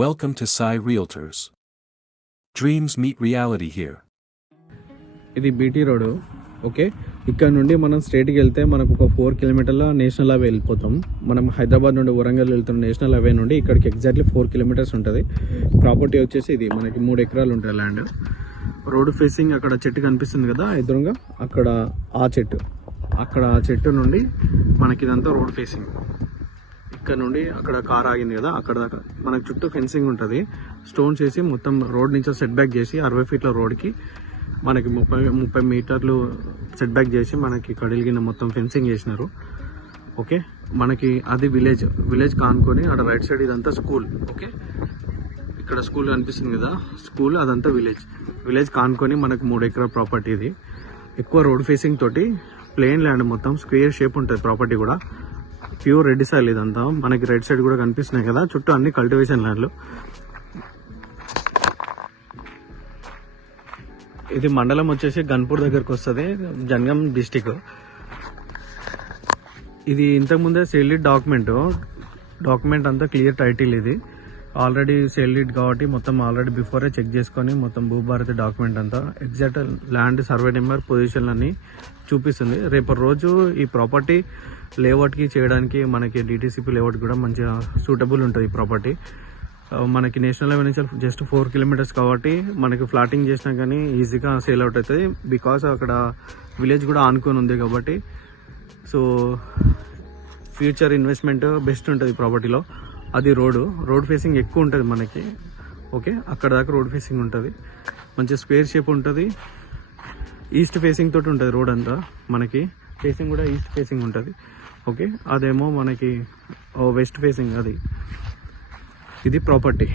Welcome to Sai Realtors. Dreams meet reality here. ఇది BT road. Okay, ఇక్కడ నుండి మనం స్ట్రైట్కి వెళ్తే మనకు ఒక 4 కిలోమీటర్ల నేషనల్ హైవే వెళ్ళిపోతాం. మనం హైదరాబాద్ నుండి వరంగల్ వెళ్తున్న నేషనల్ హైవే నుండి ఇక్కడికి ఎగ్జాక్ట్లీ 4 కిలోమీటర్స్ ఉంటుంది. ప్రాపర్టీ వచ్చేసి ఇది మనకి 3 ఎకరాలు ఉంటుంది ల్యాండ్. రోడ్ ఫేసింగ్ అక్కడ చెట్టు కనిపిస్తుంది కదా ఎదురుగా, అక్కడ ఆ చెట్టు నుండి మనకి ఇదంతా రోడ్ ఫేసింగ్. ఇక్కడ నుండి అక్కడ కార్ ఆగింది కదా, అక్కడ దాకా మనకి చుట్టూ ఫెన్సింగ్ ఉంటుంది. స్టోన్స్ వేసి మొత్తం రోడ్ నుంచి సెట్ బ్యాక్ చేసి 60 ఫీట్ల రోడ్కి మనకి 30 మీటర్లు సెట్ బ్యాక్ చేసి మనకి కడిలిగిన మొత్తం ఫెన్సింగ్ చేసినారు. ఓకే, మనకి అది విలేజ్ కానుకొని అక్కడ రైట్ సైడ్ ఇదంతా స్కూల్. ఓకే, ఇక్కడ స్కూల్ కనిపిస్తుంది కదా, స్కూల్ అదంతా విలేజ్ కానుకొని మనకు 3 ఎకరాల ప్రాపర్టీ. ఇది ఎక్కువ రోడ్ ఫేసింగ్ తోటి ప్లెయిన్ ల్యాండ్, మొత్తం స్క్వేర్ షేప్ ఉంటుంది ప్రాపర్టీ కూడా. ప్యూర్ రెడ్ సాయిల్ ఇదంతా. మనకి రైట్ సైడ్ కూడా కనిపిస్తున్నాయి కదా, చుట్టూ అన్ని కల్టివేషన్ ల్యాండ్లు. ఇది మండలం వచ్చేసి గన్పూర్ దగ్గరకు వస్తుంది, జనగాం డిస్టిక్. ఇది ఇంతకుముందే సేల్ డీడ్ డాక్యుమెంట్ అంతా క్లియర్ టైటిల్. ఇది ఆల్రెడీ సేల్ డీడ్ కాబట్టి మొత్తం ఆల్రెడీ బిఫోరే చెక్ చేసుకొని మొత్తం భూభారతి డాక్యుమెంట్ అంతా exact land survey number position అన్ని చూపిస్తుంది. రేపటి రోజు ఈ ప్రాపర్టీ లేఅవుట్కి చేయడానికి మనకి డిటిసిపి లేఅవుట్ కూడా మంచిగా సూటబుల్ ఉంటుంది ఈ ప్రాపర్టీ. మనకి నేషనల్ హైవే నుంచి జస్ట్ 4 కిలోమీటర్స్ కాబట్టి మనకి ఫ్లాటింగ్ చేసినా కానీ ఈజీగా సేల్ అవుట్ అవుతుంది. బికాస్ అక్కడ విలేజ్ కూడా ఆనుకొని ఉంది కాబట్టి. సో ఫ్యూచర్ ఇన్వెస్ట్మెంట్ బెస్ట్ ఉంటుంది ప్రాపర్టీలో. అది రోడ్ ఫేసింగ్ ఎక్కువ ఉంటుంది మనకి. ఓకే, అక్కడ దాకా రోడ్ ఫేసింగ్ ఉంటుంది, మంచి స్క్వేర్ షేప్ ఉంటుంది. ఈస్ట్ ఫేసింగ్ తోటి ఉంటుంది రోడ్ అంతా. మనకి ఫేసింగ్ కూడా ఈస్ట్ ఫేసింగ్ ఉంటుంది. ఓకే, అదేమో మనకి వెస్ట్ ఫేసింగ్. ఇది ప్రాపర్టీ.